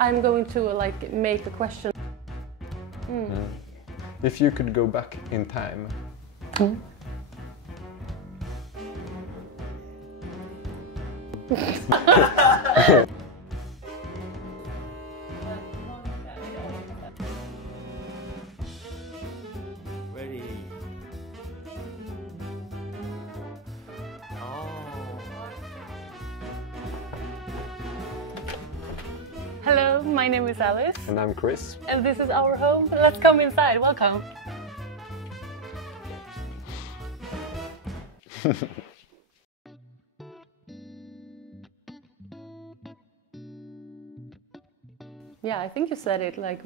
I'm going to like make a question. If you could go back in time, Ready. Hello, my name is Alice. and I'm Chris. And this is our home. Let's come inside. Welcome. Yeah, I think you said it. Like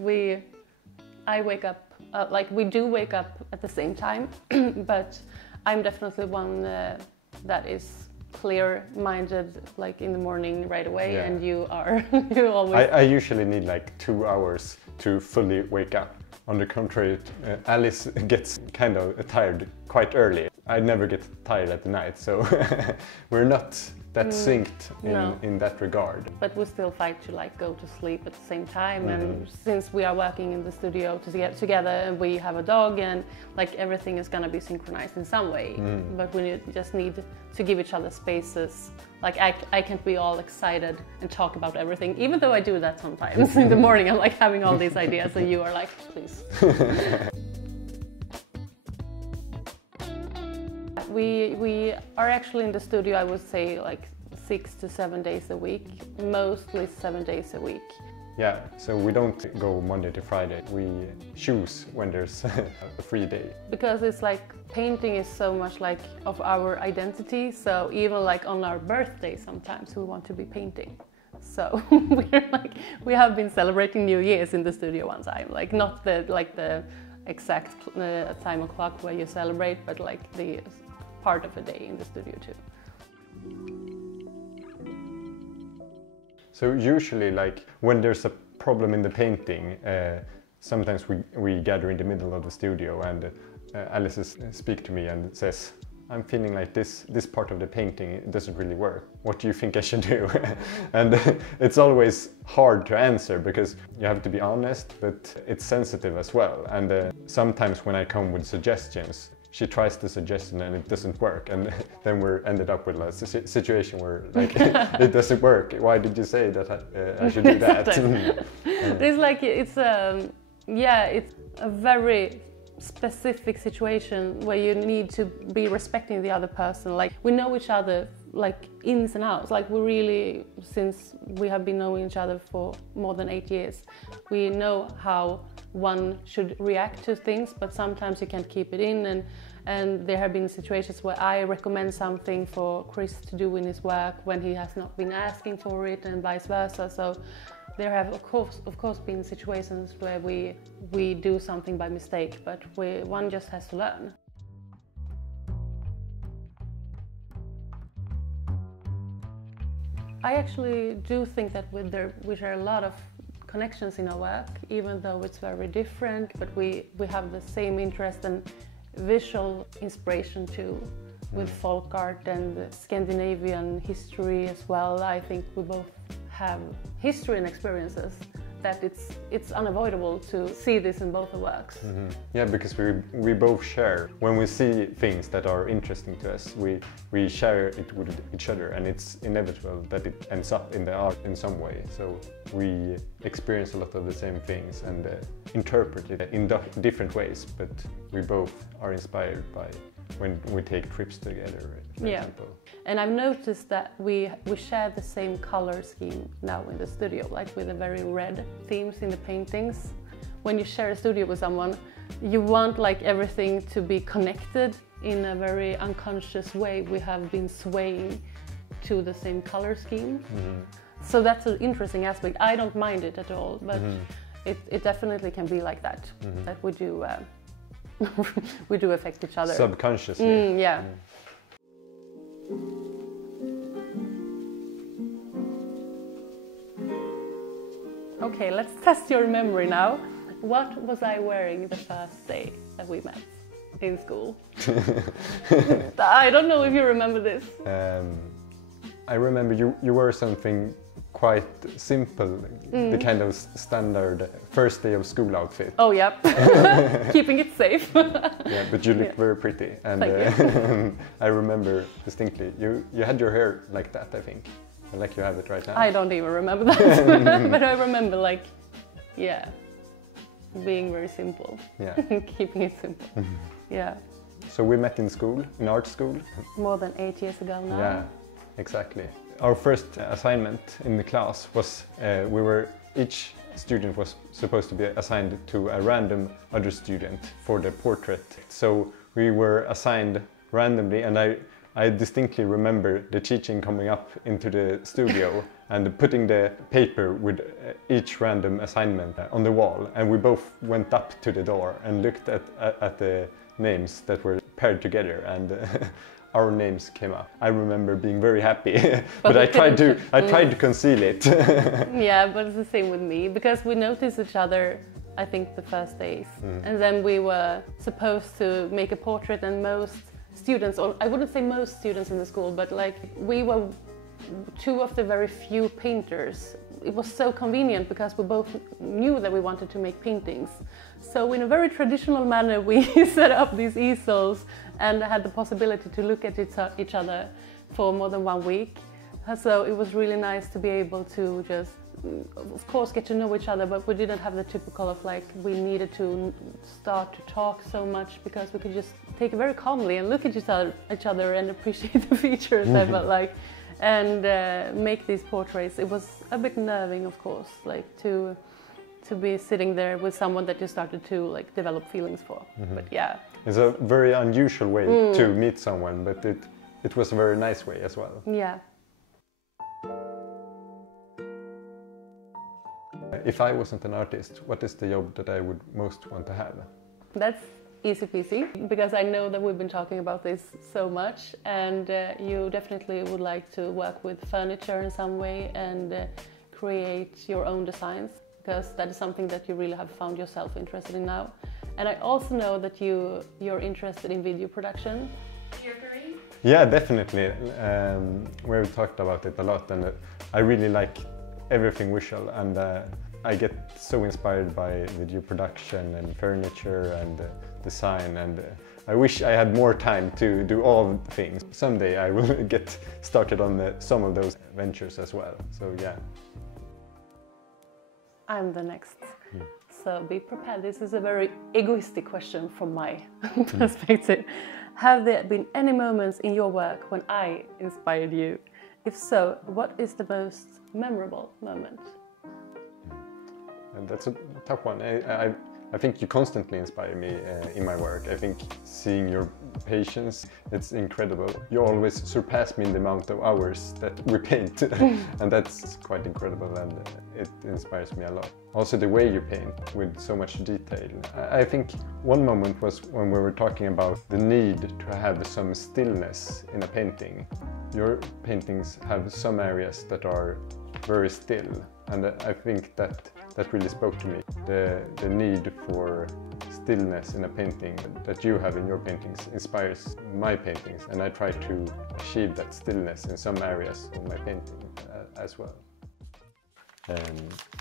I wake up, like we do wake up at the same time, but I'm definitely one that is clear-minded, like in the morning right away, Yeah. and you are, you always. I usually need like 2 hours to fully wake up. On the contrary, Alice gets kind of tired quite early. I never get tired at the night, so we're not that synced in that regard. But we still fight to like go to sleep at the same time, and since we are working in the studio together and we have a dog, and like everything is gonna be synchronized in some way, but we just need to give each other spaces. Like I can't be all excited and talk about everything, even though I do that sometimes. In the morning I'm like having all these ideas and you are like, please. We are actually in the studio, I would say, like 6 to 7 days a week, mostly 7 days a week. Yeah, so we don't go Monday to Friday. We choose when there's a free day. Because it's like painting is so much like of our identity, so even like on our birthday sometimes we want to be painting. So we have been celebrating New Year's in the studio one time, like not the exact time o'clock where you celebrate, but like the part of a day in the studio too. So usually, like when there's a problem in the painting, sometimes we gather in the middle of the studio, and Alice speaks to me and says, "I'm feeling like this part of the painting doesn't really work. What do you think I should do?" And it's always hard to answer because you have to be honest, but it's sensitive as well. And sometimes when I come with suggestions, she tries the suggestion and it doesn't work, and then we're ended up with a situation where like it doesn't work. Why did you say that I should do that? It's like it's a very specific situation where you need to be respecting the other person. Like we know each other like ins and outs. Like we really, since we have been knowing each other for more than 8 years, we know how one should react to things, but sometimes you can't keep it in, and there have been situations where I recommend something for Chris to do in his work when he has not been asking for it, and vice versa. So there have of course been situations where we do something by mistake, but one just has to learn. I actually do think that we share a lot of connections in our work, even though it's very different, but we have the same interest and visual inspiration too, with folk art and Scandinavian history as well. I think we both have history and experiences that it's unavoidable to see this in both the works. Yeah, because we both share. When we see things that are interesting to us, we share it with each other, and it's inevitable that it ends up in the art in some way. So we experience a lot of the same things and interpret it in different ways, but we both are inspired by when we take trips together, for example. And I've noticed that we share the same color scheme now in the studio, like with the very red themes in the paintings. When you share a studio with someone, you want like everything to be connected in a very unconscious way. We have been swaying to the same color scheme. So that's an interesting aspect. I don't mind it at all, but it definitely can be like that, that we do we do affect each other. Subconsciously. Yeah. Okay, let's test your memory now. What was I wearing the first day that we met in school? I don't know if you remember this. I remember you wore something quite simple, the kind of standard first day of school outfit. Oh, yep. Keeping it safe. Yeah, but you look very pretty, and I remember distinctly you had your hair like that, I think, like you have it right now. I don't even remember that, but I remember like, yeah, being very simple. Yeah. Keeping it simple. Yeah. So we met in school, in art school. More than 8 years ago now. Yeah, exactly. Our first assignment in the class was each student was supposed to be assigned to a random other student for the portrait. So we were assigned randomly, and I distinctly remember the teaching coming up into the studio and putting the paper with each random assignment on the wall, and we both went up to the door and looked at the names that were paired together, and our names came up. I remember being very happy, but I tried to conceal it. Yeah, but it's the same with me, because we noticed each other, I think, the first days. And then we were supposed to make a portrait, and most students, or I wouldn't say most students in the school, but like we were two of the very few painters. It was so convenient because we both knew that we wanted to make paintings. So in a very traditional manner, we set up these easels and had the possibility to look at each other for more than 1 week. So it was really nice to be able to just, of course, get to know each other, but we didn't have the typical of like we needed to start to talk so much, because we could just take it very calmly and look at each other and appreciate the features. I felt like, and make these portraits. It was a bit nerving, of course, like to be sitting there with someone that you started to like develop feelings for. But yeah, it's a very unusual way to meet someone, but it was a very nice way as well. Yeah. If I wasn't an artist, what is the job that I would most want to have? That's easy peasy, because I know that we've been talking about this so much, and you definitely would like to work with furniture in some way and create your own designs, because that is something that you really have found yourself interested in now. And I also know that you're interested in video production. Do you agree? Yeah, definitely. We've talked about it a lot, and I really like everything visual, and I get so inspired by video production and furniture and design, and I wish I had more time to do all things. Someday I will get started on some of those ventures as well, so yeah. I'm the next. So be prepared. This is a very egoistic question from my perspective. Have there been any moments in your work when I inspired you? If so, what is the most memorable moment? And that's a tough one. I think you constantly inspire me in my work. I think seeing your patience, it's incredible. You always surpass me in the amount of hours that we paint, and that's quite incredible, and it inspires me a lot. Also the way you paint with so much detail. I think one moment was when we were talking about the need to have some stillness in a painting. Your paintings have some areas that are very still, and I think that really spoke to me. The need for stillness in a painting that you have in your paintings inspires my paintings, and I try to achieve that stillness in some areas of my painting as well.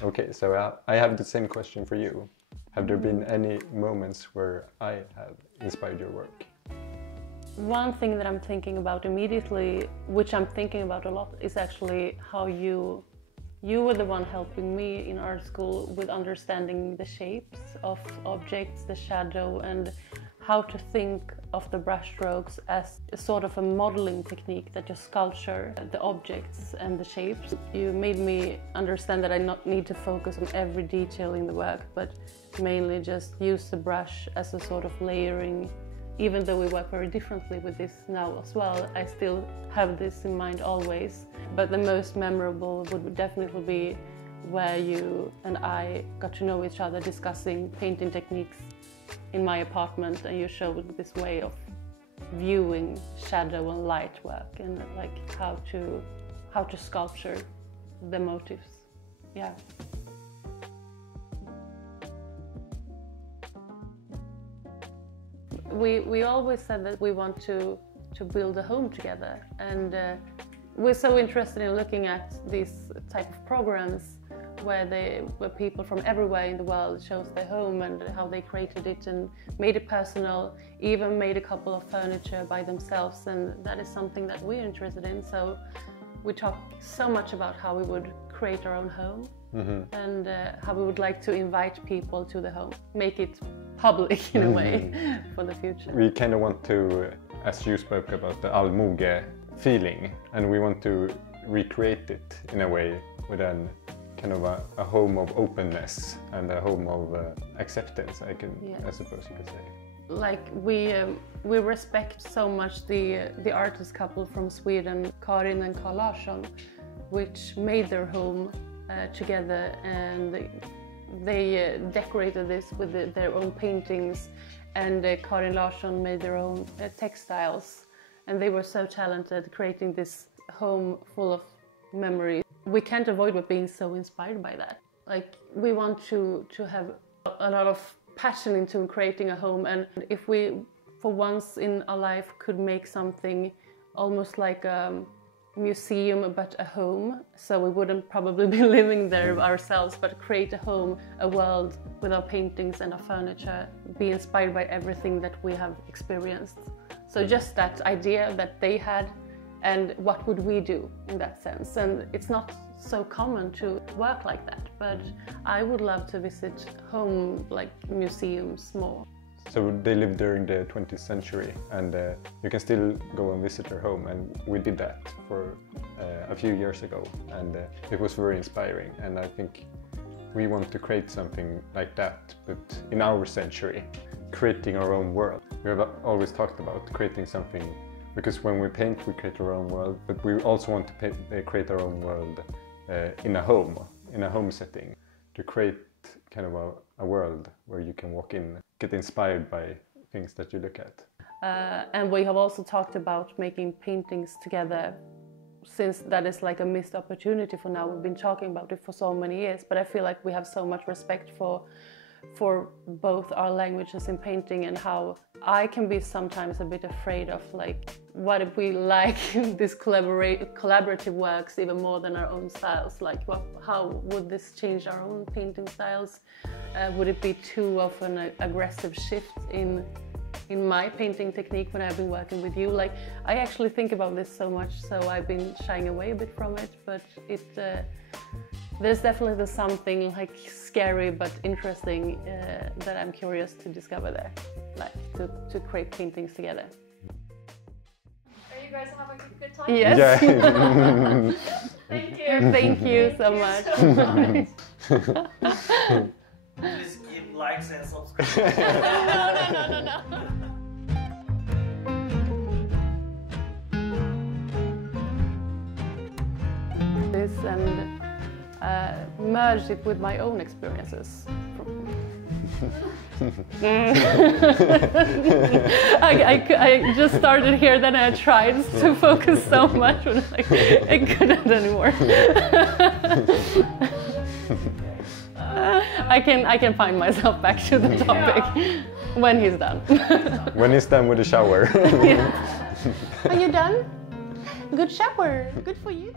Okay, so I have the same question for you. Have there been any moments where I have inspired your work? One thing that I'm thinking about immediately, which I'm thinking about a lot, is actually how you were the one helping me in art school with understanding the shapes of objects, the shadow, and how to think of the brushstrokes as a sort of a modeling technique that you sculpture the objects and the shapes. You made me understand that I not need to focus on every detail in the work, but mainly just use the brush as a sort of layering. Even though we work very differently with this now as well, I still have this in mind always. But the most memorable would definitely be where you and I got to know each other discussing painting techniques in my apartment, and you showed this way of viewing shadow and light work, and like how to sculpture the motifs. Yeah. We always said that we want to build a home together, and we're so interested in looking at these type of programs where people from everywhere in the world shows their home and how they created it and made it personal, even made a couple of furniture by themselves, and that is something that we're interested in. So we talk so much about how we would create our own home, and how we would like to invite people to the home, make it public in a way for the future. We kind of want to, as you spoke about, the allmoge feeling, and we want to recreate it in a way with an kind of a home of openness and a home of acceptance, I suppose you could say. Like we respect so much the artist couple from Sweden, Karin and Carl Larsson, which made their home together, and they decorated this with their own paintings, and Karin Larsson made their own textiles, and they were so talented creating this home full of memories. We can't avoid but being so inspired by that. Like, we want to have a lot of passion into creating a home, and if we for once in our life could make something almost like a museum but a home, so we wouldn't probably be living there ourselves, but create a home, a world with our paintings and our furniture, be inspired by everything that we have experienced. So just that idea that they had, and what would we do in that sense? And it's not so common to work like that, but I would love to visit home, like museums, more. So they lived during the 20th century, and you can still go and visit their home, and we did that for a few years ago, and it was very inspiring, and I think we want to create something like that, but in our century, creating our own world. We have always talked about creating something, because when we paint we create our own world, but we also want to create our own world in a home setting, to create kind of a world where you can walk in, get inspired by things that you look at. And we have also talked about making paintings together, since that is like a missed opportunity for now. We've been talking about it for so many years, but I feel like we have so much respect for both our languages in painting, and how I can be sometimes a bit afraid of, like, what if we like these collaborative works even more than our own styles? Like, how would this change our own painting styles? Would it be too of an aggressive shift in my painting technique when I've been working with you? Like, I actually think about this so much, so I've been shying away a bit from it, but there's definitely something like scary but interesting that I'm curious to discover there, like to create paintings together. Are you guys having a good time? Yes. Yeah. Thank you. Thank you so much. Please give likes and subscribe. No. This and merge it with my own experiences. I just started here, then I tried to focus so much, but I couldn't anymore. I can find myself back to the topic when he's done. When he's done with the shower. Yeah. Are you done? Good shower. Good for you.